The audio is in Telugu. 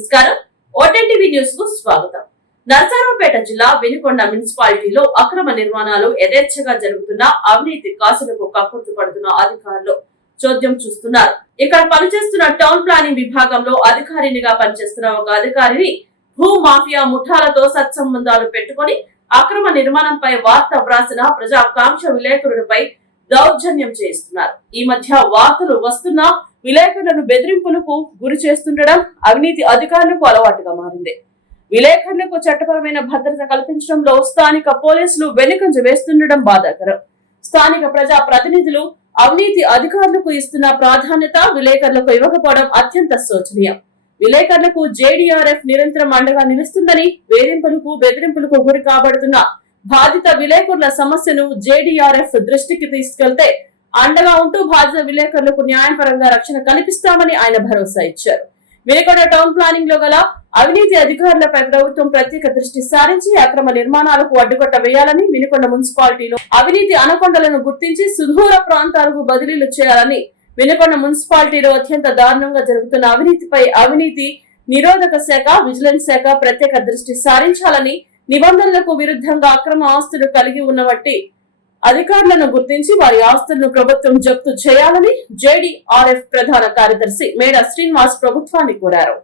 నమస్కారం. ఓటెన్ టీవీ న్యూస్కు స్వాగతం. నరసరావుపేట జిల్లా వెనుకొండ మున్సిపాలిటీలో అక్రమ నిర్మాణాలు యథేచ్ఛగా జరుగుతున్న అవినీతి కాసులకు కక్కుర్తి పడుతున్న అధికారులు చోద్యం చూస్తున్నారు. ఇక్కడ పనిచేస్తున్న టౌన్ ప్లానింగ్ విభాగంలో అధికారినిగా పనిచేస్తున్న ఒక అధికారిని భూ మాఫియా ముఠాలతో సత్సంబంధాలు పెట్టుకుని అక్రమ నిర్మాణంపై వార్త వ్రాసిన ప్రజాకాంక్ష విలేకరుడిపై దౌర్జన్యం చేస్తున్నారు. ఈ మధ్య వార్తలు వస్తున్నా విలేకరులను బెదిరింపులకు గురి చేస్తుండడం అవినీతి అధికారులకు అలవాటుగా మారింది. విలేకరులకు చట్టపరమైన భద్రత కల్పించడంలో స్థానిక పోలీసులు వెనుకంజ వేస్తుండడం బాధాకరం. స్థానిక ప్రజా ప్రతినిధులు అవినీతి అధికారులకు ఇస్తున్న ప్రాధాన్యత విలేకరులకు ఇవ్వకపోవడం అత్యంత శోచనీయం. విలేకరులకు జేడీఆర్ఎఫ్ నిరంతరం అండగా నిలుస్తుందని వేధింపులకు బెదిరింపులకు గురి కాబడుతున్న బాధిత విలేకరుల సమస్యను జేడీఆర్ఎఫ్ దృష్టికి తీసుకెళ్తే అండగా ఉంటూ బాధిత విలేకరులకు న్యాయపరంగా రక్షణ కల్పిస్తామని ఆయన భరోసా ఇచ్చారు. వినకొండ టౌన్ ప్లానింగ్లో గల అవినీతి అధికారులపై ప్రభుత్వం ప్రత్యేక దృష్టి సారించి అక్రమ నిర్మాణాలకు అడ్డుకట్ట వేయాలని వినుకొండ మున్సిపాలిటీలో అవినీతి అనకొండలను గుర్తించి సుదూర ప్రాంతాలకు బదిలీలు చేయాలని వినుకొండ మున్సిపాలిటీలో అత్యంత దారుణంగా జరుగుతున్న అవినీతిపై అవినీతి నిరోధక శాఖ విజిలెన్స్ శాఖ ప్రత్యేక దృష్టి సారించాలని నిబంధనలకు విరుద్ధంగా అక్రమ ఆస్తులు కలిగి ఉన్నవట్టి అధికారులను గుర్తించి వారి ఆస్తులను ప్రభుత్వం జప్తు చేయాలని జేడీఆర్ఎఫ్ ప్రధాన కార్యదర్శి మేడ శ్రీనివాస్ ప్రభుత్వాన్ని కోరారు.